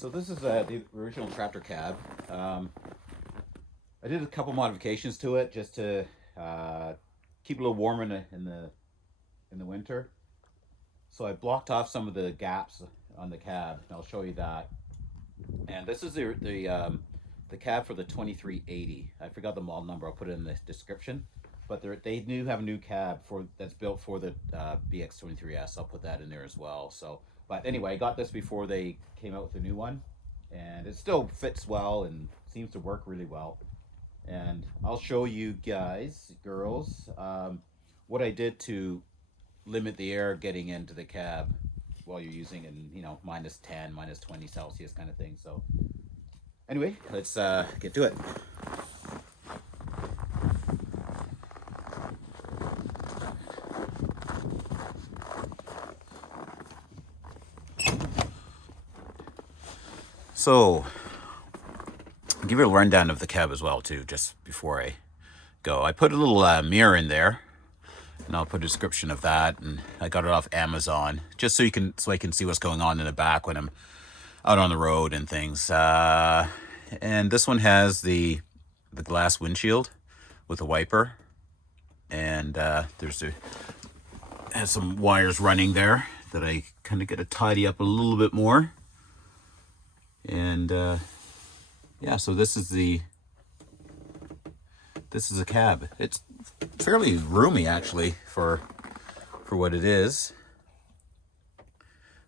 So this is the original Chapter cab. I did a couple modifications to it just to keep it a little warmer in the winter. So I blocked off some of the gaps on the cab, and I'll show you that. And this is the cab for the 2380. I forgot the model number. I'll put it in the description. But they do have a new cab that's built for the BX23s. I'll put that in there as well. So, but anyway, I got this before they came out with the new one, and it still fits well and seems to work really well. And I'll show you guys, girls, what I did to limit the air getting into the cab while you're using in -10, -20 Celsius kind of thing. So anyway, let's get to it. So, I'll give you a rundown of the cab as well too, just before I go. I put a little mirror in there, and I'll put a description of that. And I got it off Amazon, just so I can see what's going on in the back when I'm out on the road and things. And this one has the glass windshield with a wiper, and has some wires running there that I kind of got to tidy up a little bit more. And yeah, so this is the cab. It's fairly roomy actually for what it is.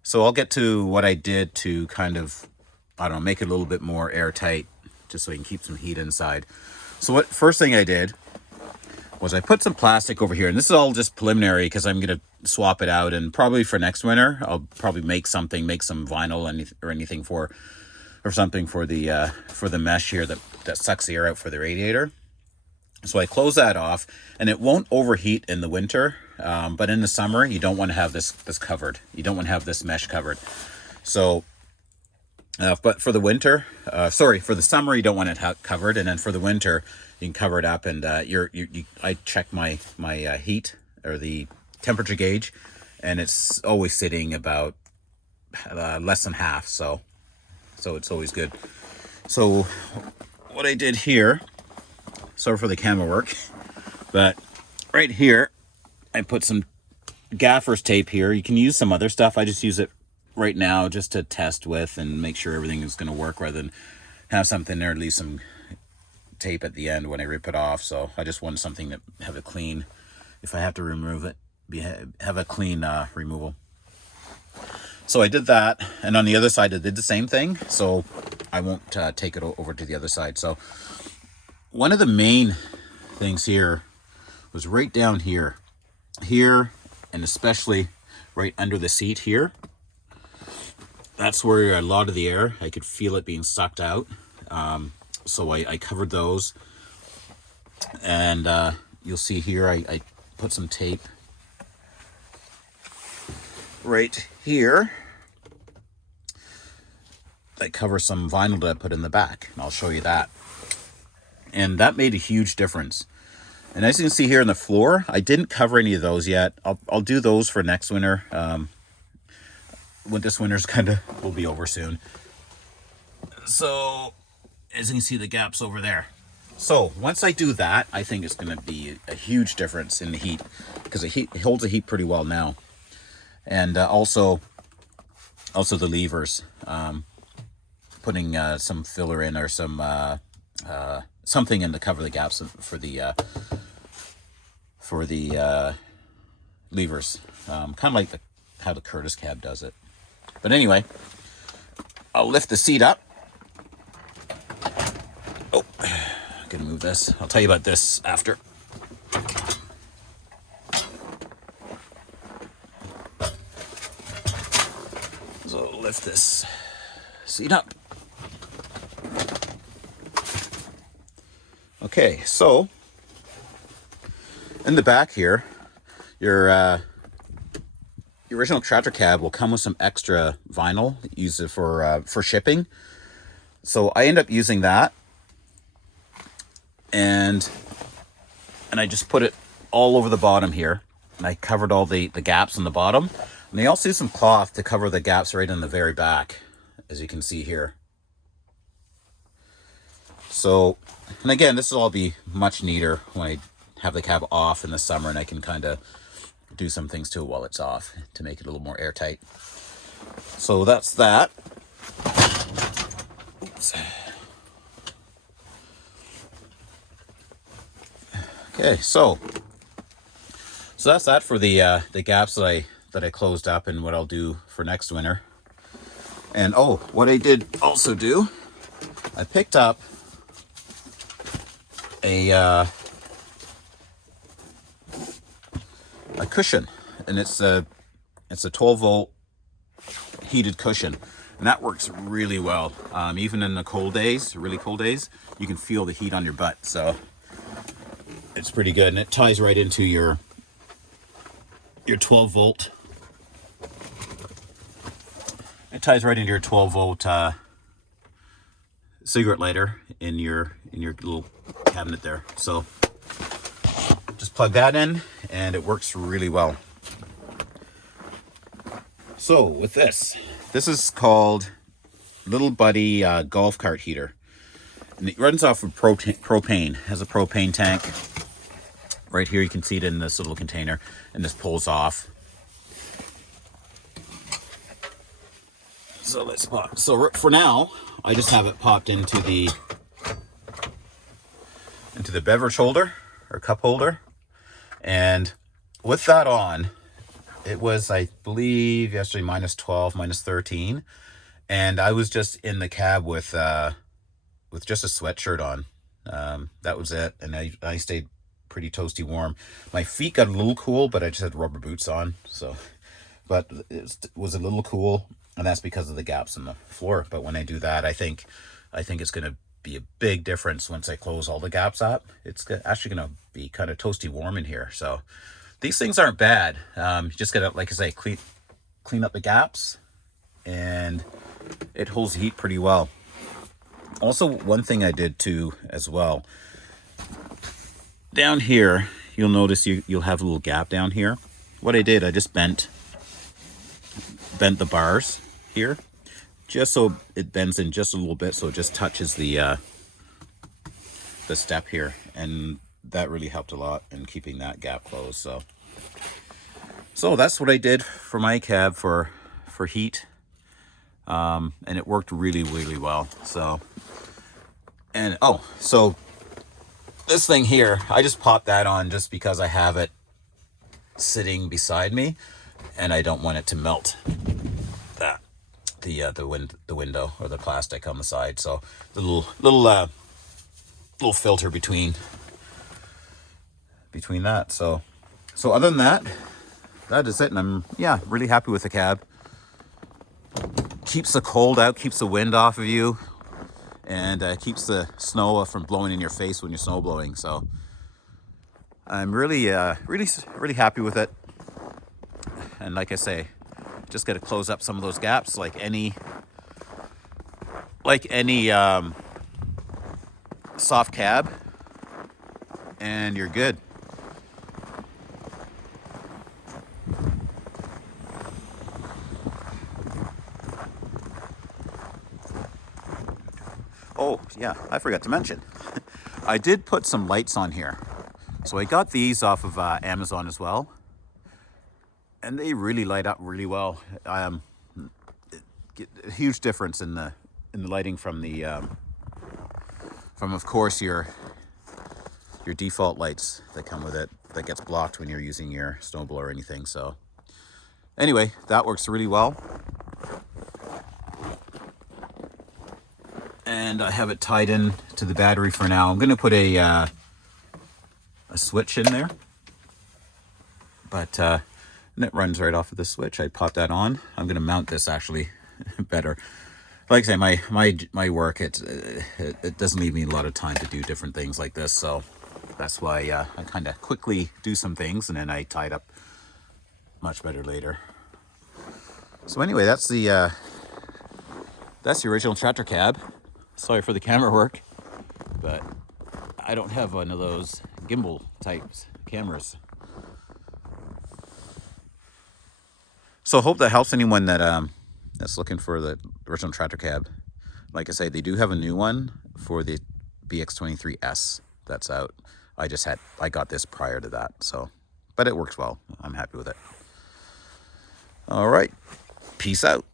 So I'll get to what I did to kind of, I don't know, make it a little bit more airtight, just so I can keep some heat inside. So first thing I did was I put some plastic over here, and this is all just preliminary because I'm gonna swap it out, and probably for next winter I'll probably make some vinyl or anything for the mesh here that sucks the air out for the radiator. So I close that off, and it won't overheat in the winter, but in the summer you don't want to have this covered. You don't want to have this mesh covered. So but for the winter, for the summer you don't want it covered, and then for the winter you can cover it up. And I check my heat, or the temperature gauge, and it's always sitting about less than half, so it's always good. So what I did here, sorry for the camera work, but right here I put some gaffer's tape here. You can use some other stuff. I just use it right now just to test with and make sure everything is going to work, rather than have something there, leave some tape at the end when I rip it off. So I just want something that have a clean, if I have to remove it, have a clean removal. So I did that, and on the other side I did the same thing, so I won't take it over to the other side. So one of the main things here was right down here, and especially right under the seat here. That's where a lot of the air, I could feel it being sucked out. So I covered those, and you'll see here I put some tape right here. I cover some vinyl that I put in the back, and I'll show you that. And that made a huge difference. And as you can see here on the floor, I didn't cover any of those yet. I'll do those for next winter. When this winter's will be over soon. So as you can see, the gaps over there. So once I do that, I think it's going to be a huge difference in the heat, because it holds the heat pretty well now. And also the levers, putting some filler in, or some something in to cover the gaps for the levers, kind of like how the Curtis cab does it. But anyway, I'll lift the seat up. Oh, I'm gonna move this. I'll tell you about this after. So I'll lift this seat up. Okay, so in the back here, your original Chapter cab will come with some extra vinyl. Use it for shipping. So I end up using that, and I just put it all over the bottom here, and I covered all the gaps on the bottom. And they also use some cloth to cover the gaps right in the very back as you can see here. So, and again, this will all be much neater when I have the cab off in the summer, and I can kind of do some things to it while it's off to make it a little more airtight. So that's that. Oops. Okay, so that's that for the gaps that I closed up, and what I'll do for next winter. And oh, what I did also do, I picked up a cushion, and it's a 12-volt heated cushion, and that works really well. Even in the cold days, really cold days, you can feel the heat on your butt, so it's pretty good. And it ties right into your 12-volt. It ties right into your 12-volt cigarette lighter in your little cabinet there. So just plug that in, and it works really well. So with this is called Little Buddy golf cart heater, and it runs off of propane. It has a propane tank right here. You can see it in this little container, and this pulls off. So let's pop. So for now, I just have it popped into the beverage holder or cup holder, and with that on, it was, I believe, yesterday -12, -13, and I was just in the cab with just a sweatshirt on. That was it, and I stayed pretty toasty warm. My feet got a little cool, but I just had rubber boots on, so. But it was a little cool, and that's because of the gaps in the floor. But when I do that, I think it's going to be a big difference once I close all the gaps up. It's actually going to be kind of toasty warm in here. So these things aren't bad. You just got to, like I say, clean up the gaps, and it holds heat pretty well. Also, one thing I did too as well, down here, you'll notice you'll have a little gap down here. What I did, I just bent the bars here, just so it bends in just a little bit, so it just touches the step here, and that really helped a lot in keeping that gap closed. So that's what I did for my cab for heat, and it worked really, really well. So this thing here, I just popped that on just because I have it sitting beside me, and I don't want it to melt the window or the plastic on the side. So the little filter between that. So other than that is it, and I'm really happy with the cab. Keeps the cold out, keeps the wind off of you, and keeps the snow from blowing in your face when you're snow blowing. So I'm really happy with it. And like I say, just got to close up some of those gaps like any soft cab, and you're good. Oh yeah, I forgot to mention, I did put some lights on here. So I got these off of Amazon as well, and they really light up really well. Get a huge difference in the lighting from of course your default lights that come with it, that gets blocked when you're using your snowblower or anything. So anyway, that works really well, and I have it tied in to the battery for now. I'm going to put a switch in there, but and it runs right off of the switch. I pop that on. I'm going to mount this actually better. Like I say, my work, it doesn't leave me a lot of time to do different things like this, so that's why I kind of quickly do some things, and then I tie it up much better later. So anyway, that's the original tractor cab. Sorry for the camera work, but I don't have one of those gimbal types cameras. So I hope that helps anyone that that's looking for the original tractor cab, like I say, they do have a new one for the BX23s that's out. I got this prior to that, so, but it works well. I'm happy with it. All right, peace out.